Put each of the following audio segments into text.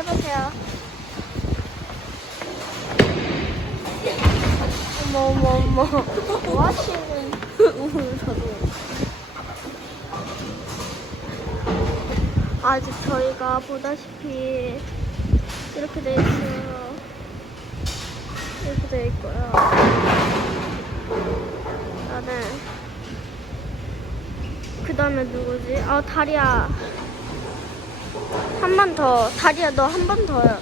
해보세요. 어머. 뭐 하시는? 저도. 아직 저희가 보다시피 이렇게 돼 있어요. 이렇게 돼 있고요. 그 다음에 누구지? 다리야. 한 번 더. 다리야, 너 한 번 더요.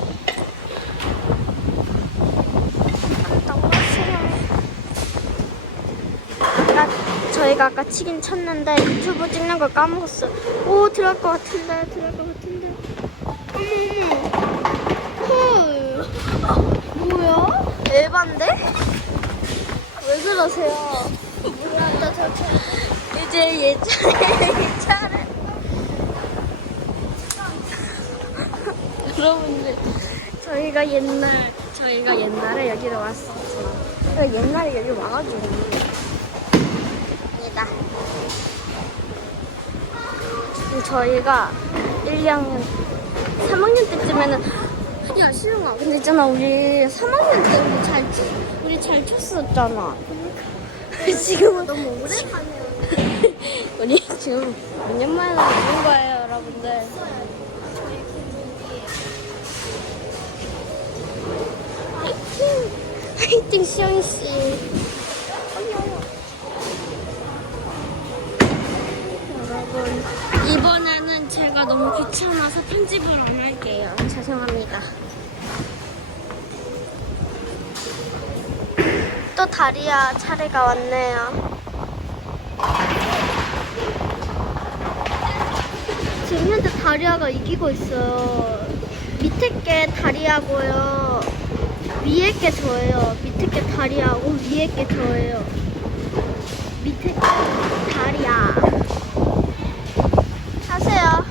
저희가 아까 치긴 쳤는데 유튜브 찍는 걸 까먹었어요. 오, 들어갈 것 같은데. 헐. 뭐야? 에반데? 왜 그러세요? 몰랐다, 이제 얘 차례. 여러분들, 저희가 옛날에 여기로 왔었죠. 옛날에 여기 와가지고. 아니다. 저희가 1, 2학년, 3학년 때쯤에는, 야, 시영아, 근데 있잖아, 우리 3학년 때 우리 잘 쳤었잖아. 지금은 너무 오래가네요. 우리 지금 몇 년 만에 온 거예요, 여러분들. 화이팅, 시영씨. 여러분, 이번에는 제가 너무 귀찮아서 편집을 안 할게요. 죄송합니다. 또 다리야 차례가 왔네요. 지금 현재 다리아가 이기고 있어요. 밑에 게 다리아고요. 위에 게 저예요. 밑에 게 다리아고 위에 게 저예요. 밑에 게 다리아. 하세요.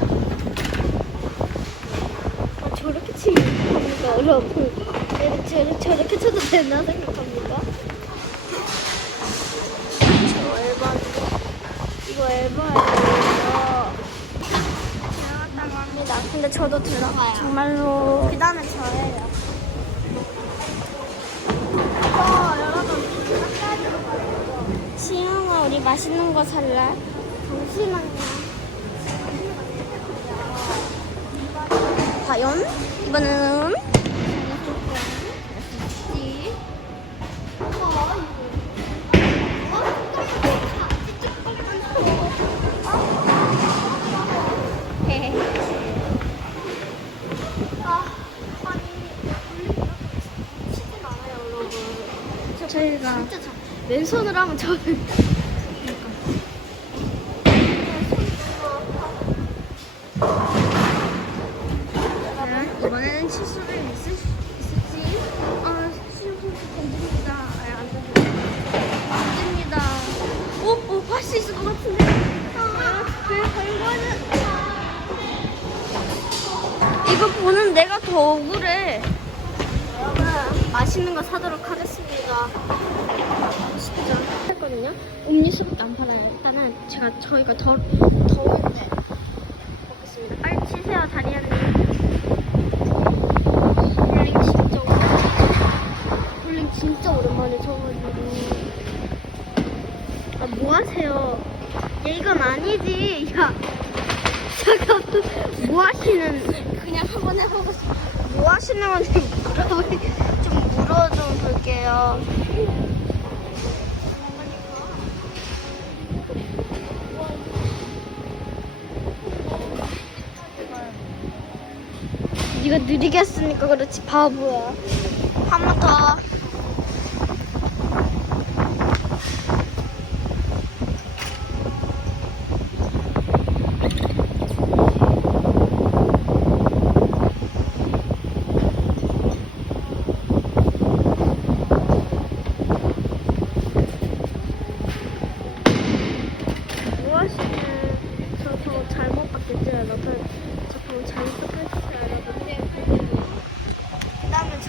저렇게 치면 겁니까, 여러분? 저렇게 쳐도 되나 생각합니다. 이거 에바예요. 들어갔다고 합니다. 근데 저도 들어가요. 정말로. 그 다음에 저예요. 여러분, 시영아, 우리 맛있는 거 살래? 잠시만요. 과연? 이번에는? 저희가 진짜 왼손으로 하면 저는 이번에는 실수를 있을지 건드립니다. 안 됩니다. 할 수 있을 것 같은데. 이거 보는 내가 더 억울해. 맛있는 거 사도록 하겠습니다. 진짜 했거든요. 음료수밖에 안 팔아요. 일단은 저희가 더운데 먹겠습니다. 빨리 치세요, 다리아님. 볼링 진짜 오랜만에 쳐가지고. 뭐 하세요? 얘 이건 아니지. 야, 잠깐 뭐 하시는? 그냥 한번 해보고 싶어. 뭐 하시는 건지 물어 좀 볼게요. 네가 느리게 했으니까 그렇지, 바보야. 한 번 더. 저 잘못 봤겠지? 저 방금 잘못 봤겠지? 여러분. 그 다음에 저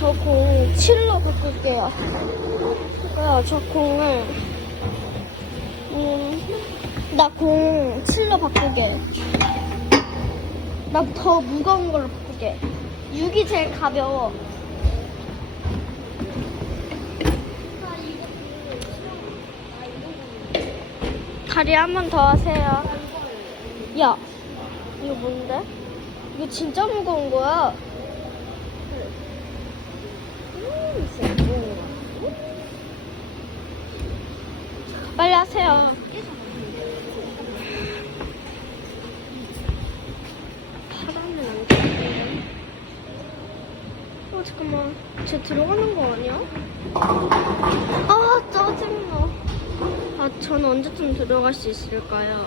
저 공 7로 바꿀게요. 저 공을 나 공 7로 바꾸게. 나 더 무거운 걸로 바꾸게. 6이 제일 가벼워. 다리 한 번 더 하세요. 야, 이거 뭔데? 이거 진짜 무거운 거야. 빨리 하세요. 하라면 안 되는데. 잠깐만. 쟤 들어가는 거 아니야? 아, 짜증나. 저는 언제쯤 들어갈 수 있을까요?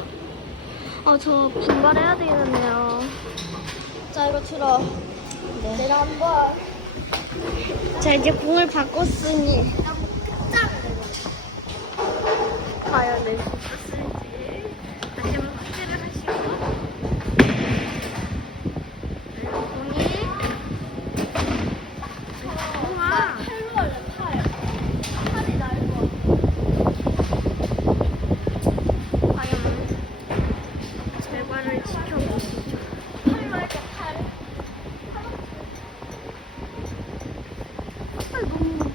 저 분발해야 되겠네요. 자, 이거 들어. 네. 내가 한번. 자, 이제 공을 바꿨으니. 과연 낼 수 있었을지. 다시 한번 확대를 하시고. 공이. 우와. 팔로 할래, 팔. 팔이 넓어. 과연 결과를 지켜보시죠. 팔로 할게, 팔. 너무.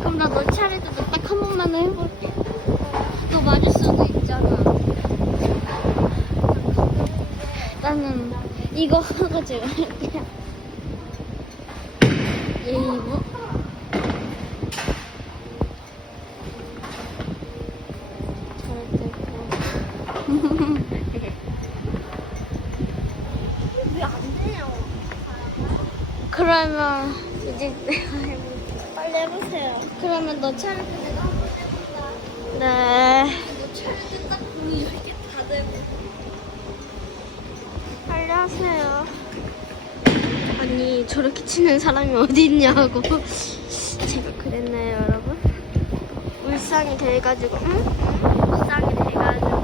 그럼 나 너 차례도 딱 한 번만 해볼게. 너 맞을 수도 있잖아. 나는 이거 하고 제가 할게요. 예이브. 왜 안 되냐고. 그러면 이제 내가 해볼게. 빨리 해보세요. 그러면 너 차례 때 내가 한번 해본다. 네. 너 차례 때 딱 공이 이렇게 다 되고. 빨리 하세요. 아니, 저렇게 치는 사람이 어디 있냐고. 제가 그랬나요, 여러분? 울상이 돼가지고, 응? 울상이 돼가지고.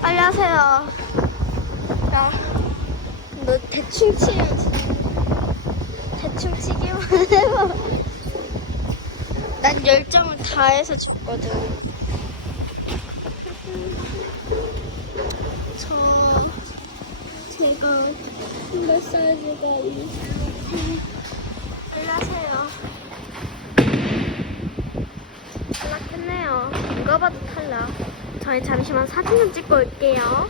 빨리 하세요. 야, 너 대충 치면 대충 치기만 해봐. 난 열정을 다해서 줬거든. 제가 신발 사이즈가 빨리 하세요. 탈락했네요. 누가 봐도 탈락. 저희 잠시만 사진 좀 찍고 올게요.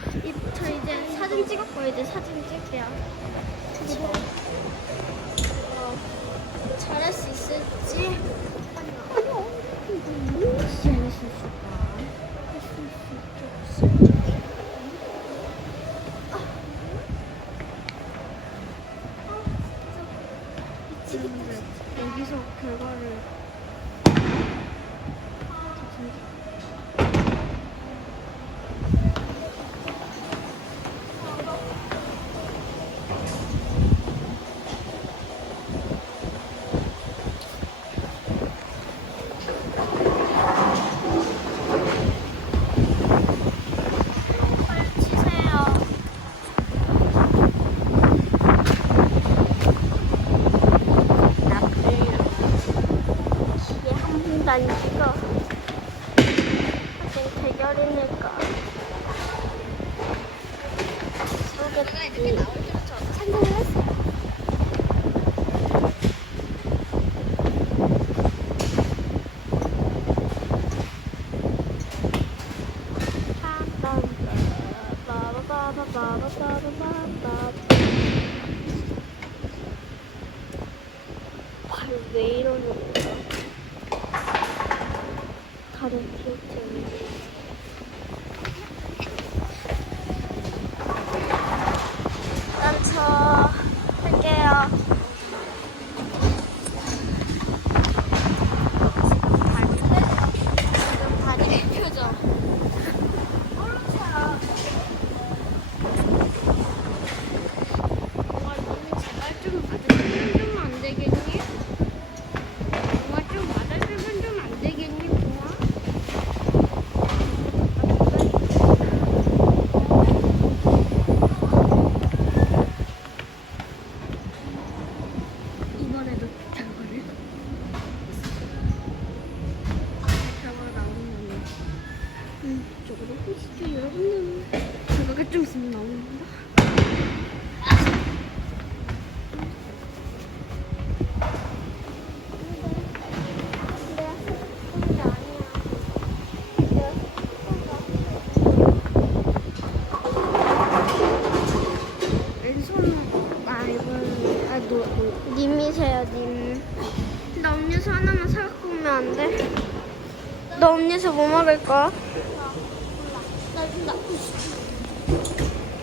저 이제 사진 찍었고 이제 사진 찍을게요. 잘할 수 있을지? 아니요. 잘할 수 있을까? 할 수 있을지? 여기서 결과를 난 이거 왜 이러는 거야? 다른 기억점이. 일단 저 할게요. 지금 다리의 표정. 정말 너는 제발 좀 맞아주면 좀 안 되겠니? 정말 좀 맞아주면 좀 안 되겠니, 붕아? 이번에도 결과를 결과가 나오는 쪽으로 혹시 여러분들 결과가 좀 있으면 나오는다. 님이세요, 님. 나 음료수 하나만 사갖고 오면 안 돼? 너 음료수 뭐 먹을 거야? 나 준다.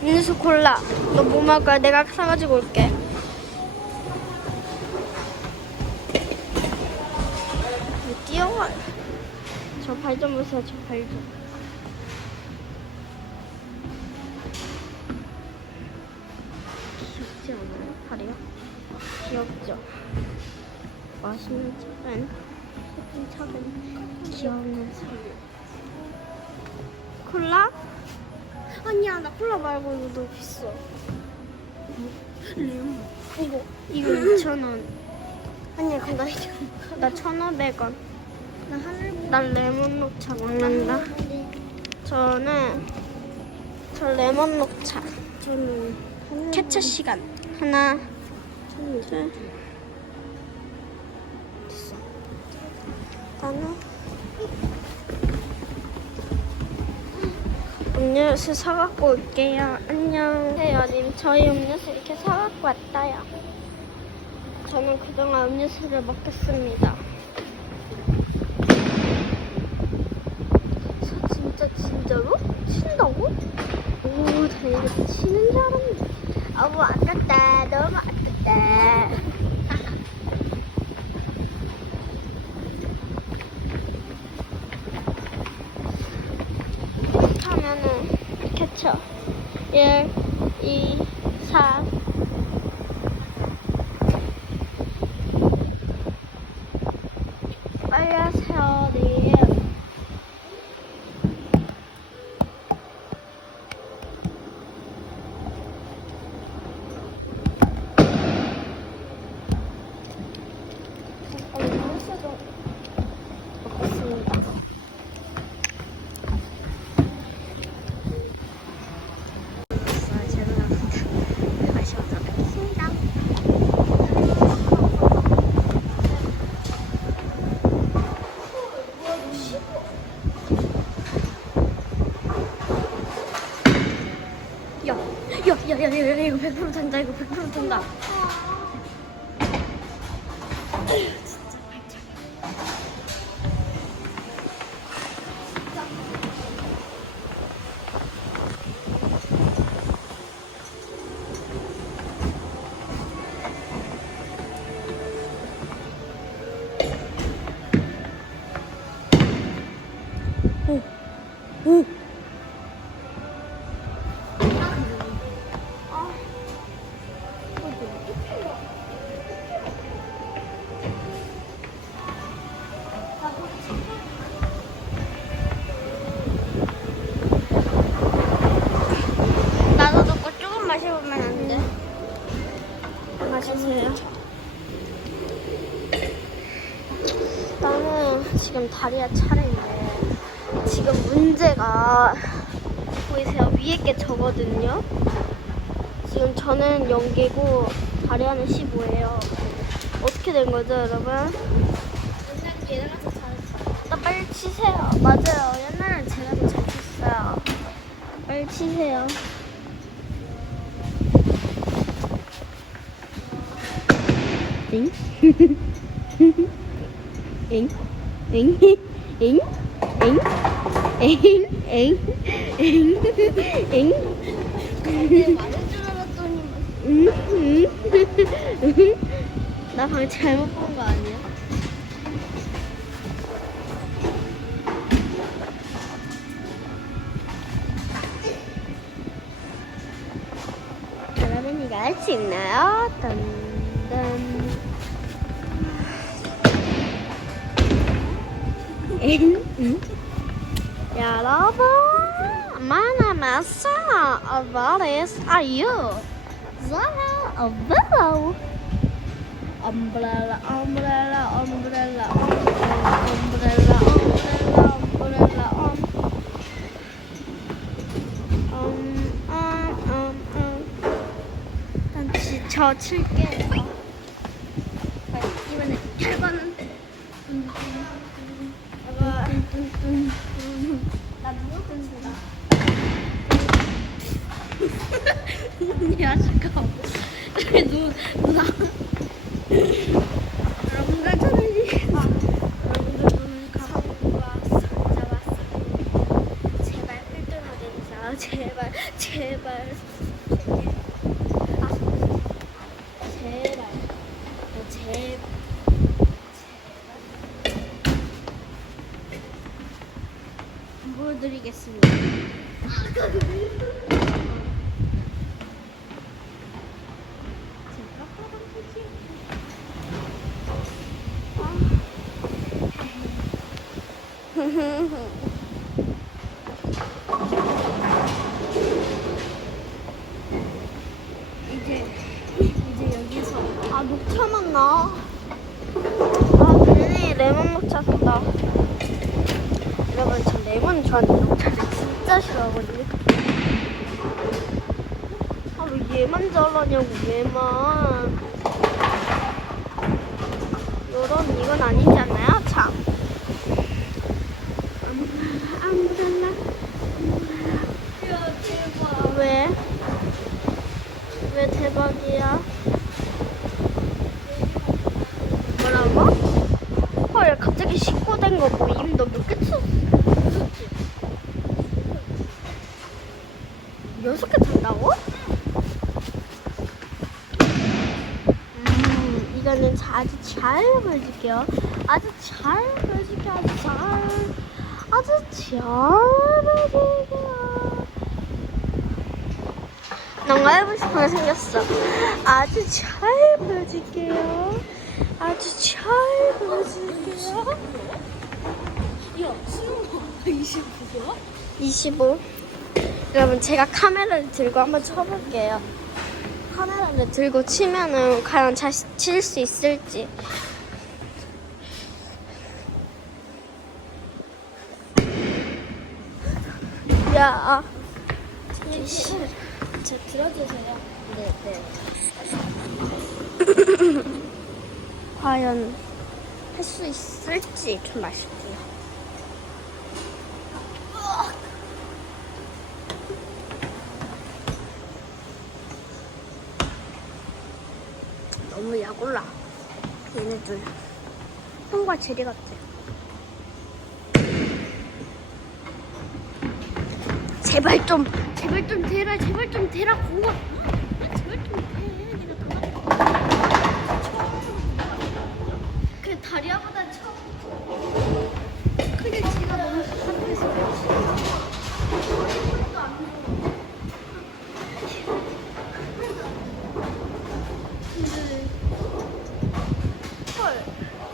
음료수 골라. 너 뭐 먹을 거야? 내가 사가지고 올게. 뛰어가. 저 발 좀 보세요, 저 발 좀. 귀엽지 않아요? 발이요? 귀엽죠? 맛있는 집은 예쁜 차근 귀여운 사. 콜라? 아니야, 나 콜라 말고 이거 너무 비싸. 레몬. 이거 2,000원. 아니야, 그럼 나 1,500원. 난 레몬 녹차 먹는다. 저 레몬 녹차. 저는 캡처 시간. 하나, 둘. 됐어. 나는 음료수 사갖고 올게요. 안녕하세요, 님. 저희 음료수 이렇게 사갖고 왔다요. 저는 그동안 음료수를 먹겠습니다. 진짜로? 친다고? 오, 다행이다. 치는 줄 알았는데. 아우, 아깝다. 너무 아깝다. 하면은 캡처 1, 2, 3. 빨리 하세요, 네. 야, 이거 100% 된다. 이거 100% 된다. 진짜 발작. 오. 나도 넣고 조금 마셔보면 안 돼? 마시세요. 나는 지금 다리야 차례인데 지금 문제가 보이세요? 위에 게 저거든요. 지금 저는 0개고 다리야는 15예요. 어떻게 된 거죠, 여러분? 옛날에 더 잘했어. 나 빨리 치세요. 맞아요. 옛날엔 제가 더 잘 쳤어요. 빨리 치세요. 띵? 엥? 엥? 엥? 엥? 엥? 엥? 엥? 엥? 맞을 줄 알았더니 나 방금 잘못 본 거 아니야? 여러분 이거 할 수 있나요? 딴딴 여러분 my name is Sarah. What is are you? Sarah Avelo. Umbrella, umbrella, umbrella, umbrella, umbrella, 일단 저 칠게요. 이번에 8번은 나 누웠던데. 야 잠깐만. 누나. 여러분들 저는 여러분들 눈을 감고 왔어. 제발 1등 하겠어. 제발 제발. 제발. 제발. 보여드리겠습니다. 이제 여기서 녹차 맛 나. 괜히 레몬 녹차 산다. 여러분 저 레몬 좋아하는데 녹차를 진짜 싫어하거든요. 왜 얘만 잘하냐고 얘만. 여러분 이건 아니잖아요 참. 암달라. 야 대박. 왜? 왜 대박이야? 뭐라고? 헐 갑자기 식구된 거 보임? 너 몇 개 쳤어? 6개 쳤다고? 이거는 아주 잘 보여줄게요. 아주 잘 보여줄게요. 아주 잘 보여줄게요. 뭔가 해보고 싶은 게 생겼어. 아주 잘 보여줄게요. 아주 잘 보여줄게요. 야, 수영아 25야? 25. 여러분 제가 카메라를 들고 한번 쳐볼게요. 카메라를 들고 치면은 과연 잘 칠 수 있을지. 야, 저 들어주세요. 네. 과연 할 수 있을지 좀 아쉽고요. 너무 약올라. 얘네들 형과 제리 같아. 제발 좀 대라. 제발 좀 대라 공아. 제발 좀 대. 내가 더 그 다리아보다 처음. 근데 제가 너무 답답해서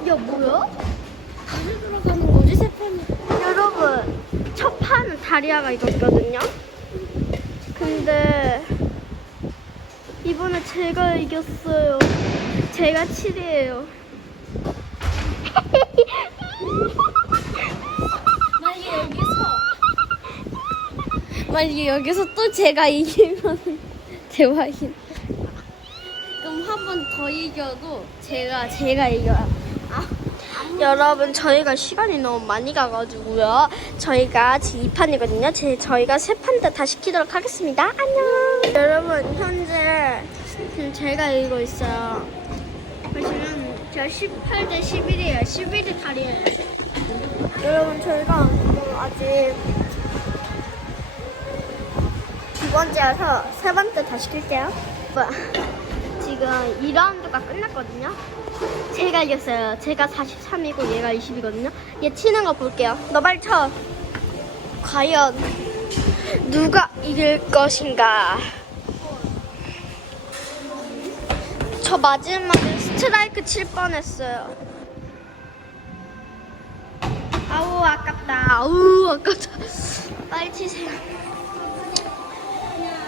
야 뭐야? 어디 들어가는 거지 세 판이? 여러분 첫 판은 다리아가 이겼거든요. 근데 이번에 제가 이겼어요. 제가 7이에요. 만약에 여기서 또 제가 이기면 대박이다. 그럼 한 번 더 이겨도 제가 이겨요. 여러분 저희가 시간이 너무 많이 가가지고요. 저희가 지금 2판이거든요. 저희가 3판 다 시키도록 하겠습니다. 안녕. 여러분 현재 제가 이기고 있어요. 보시면 저 18대 11이에요. 11이 다리예요. 여러분 저희가 아직 두 번째여서 세 번째 다 시킬게요. 지금 2라운드가 끝났거든요. 제가 이겼어요. 제가 43이고 얘가 20이거든요. 얘 치는 거 볼게요. 너 빨리 쳐. 과연 누가 이길 것인가? 저 마지막에 스트라이크 칠 뻔했어요. 아우 아깝다. 아우 아깝다. 빨리 치세요.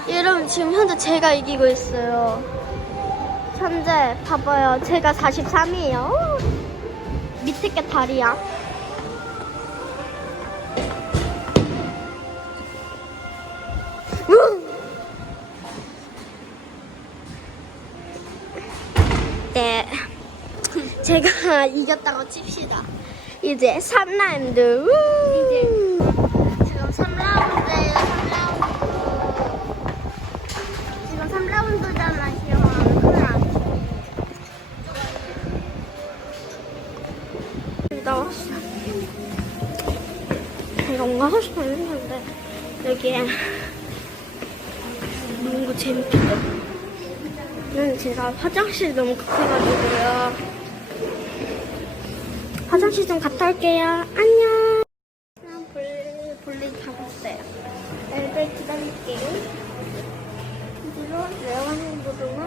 여러분 지금 현재 제가 이기고 있어요. 현재 봐봐요. 제가 43이에요. 밑에 게 다리야. 네. 제가 이겼다고 칩시다. 이제 3라운드. 지금 3라운드예요. 3라운드. 지금 3라운드잖아. 기억나는 큰일 나왔어. 뭔가 하고 싶었는데 여기에 농구 재밌겠다. 제가 화장실 너무 급해가지고요. 화장실 좀 갔다 올게요. 안녕. 볼일 다 봤어요. 애들 기다릴게요. 물론 레어하는 부분은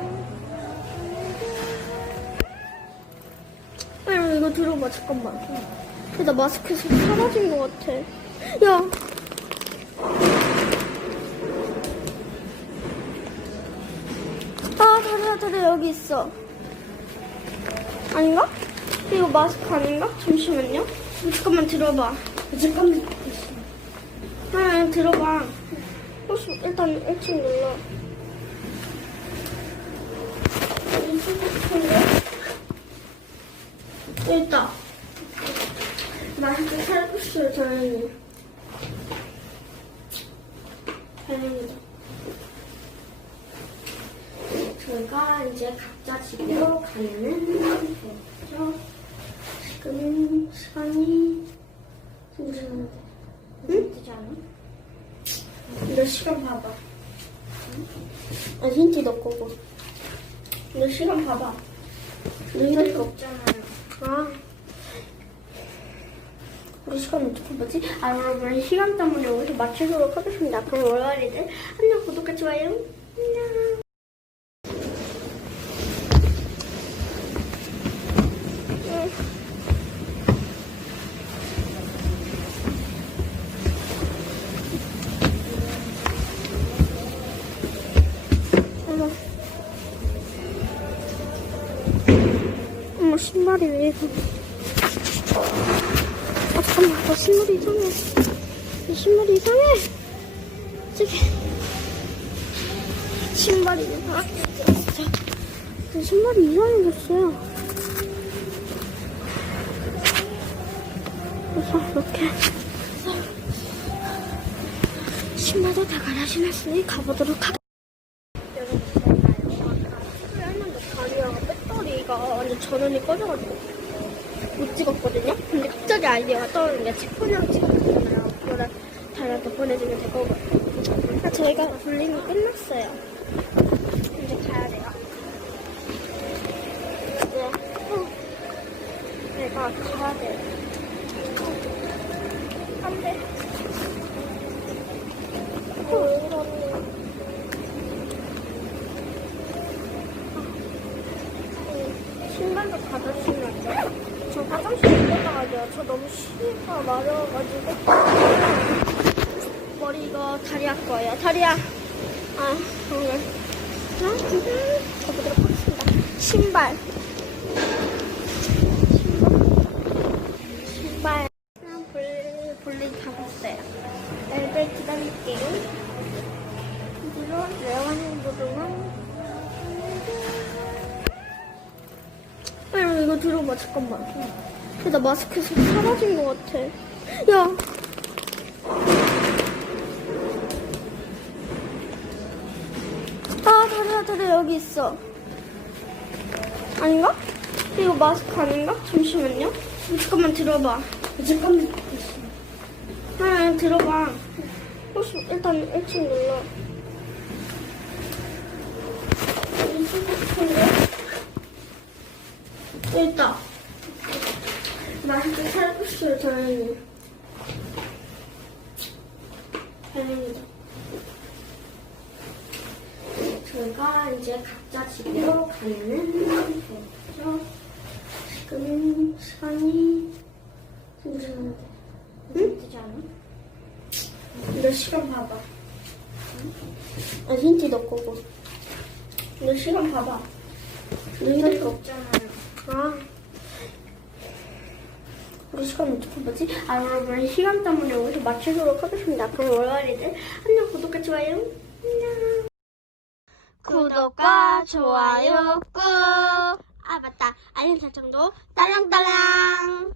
이거 들어봐. 잠깐만. 나 마스크에서 사라진 것 같아. 야. 다리야 여기 있어. 아닌가? 이거 마스크 아닌가? 잠시만요. 잠깐만 들어봐. 잠깐만. 들어봐. 혹시 일단 1층 눌러. 여기 있다. 마스크 살았어요. 다행히. 다행이다. 저희가 이제 각자 집으로 가면은 되죠. 지금 시간이 응? 되지 않아? 너 시간 봐봐. 힌트 너 거고. 너 시간 봐봐. 너 이럴 없잖아요. 우리 시간 어떻게 보지? 여러분 시간 때문에 여기서 마치도록 하겠습니다. 그럼 월요일들 안녕. 구독과 좋아요. 안녕. 어머 신발이 왜 이래? 잠깐만, 나 신발이 이상해. 이 신발이 이상해. 저기 신발이 진짜 내 신발이 이상해졌어요. 그래서 이렇게 신발도 다 갈아 신었으니 가보도록 하겠습니다. 배터리가 완전 전원이 꺼져가지고 못 찍었거든요? 근데 갑자기 아이디어가 떠오르는 게 치폰이랑 찍었잖아요. 그거를 다이한테 보내주면 될 거고요. 저희가 볼링이 끝났어요. 이제 가야 돼요. 이제 내가 가야 돼요. 안 돼. 왜 이러니? 신발도 가져주시면 안 돼요? 저 화장실 못 갔다가요. 저 너무 쉬가 마려워가지고. 머리 이거 다리야 거예요. 다리야. 오늘. 가보도록 하겠습니다. 신발. 볼일 다 봤어요. 애들 기다릴게요. 물론 레어하는 부분은 이거 들어봐. 잠깐만. 나 마스크에서 사라진 것 같아. 야. 다리야 여기 있어. 아닌가? 이거 마스크 아닌가? 잠시만요. 잠깐만 들어봐. 잠깐만. 들어봐. 혹시 일단 1층 눌러. 여기 있다. 마스크 살았어요, 다행히. 다행이다. 저희가 이제 각자 집으로 가면은 되죠. 지금 시간이 응? 되지 않아? 너 시간 봐봐. 아, 힌트 너 거고. 너 시간 봐봐. 너 이럴 거 없잖아요. 아. 우리 시간 어떻게 보지? 아, 여러분 시간 때문에 여기서 마치도록 하겠습니다. 그럼 월요일들 안녕. 구독과 좋아요. 안녕. 구독과 좋아요 꾹. 아 맞다. 알림 설정도 딸랑딸랑.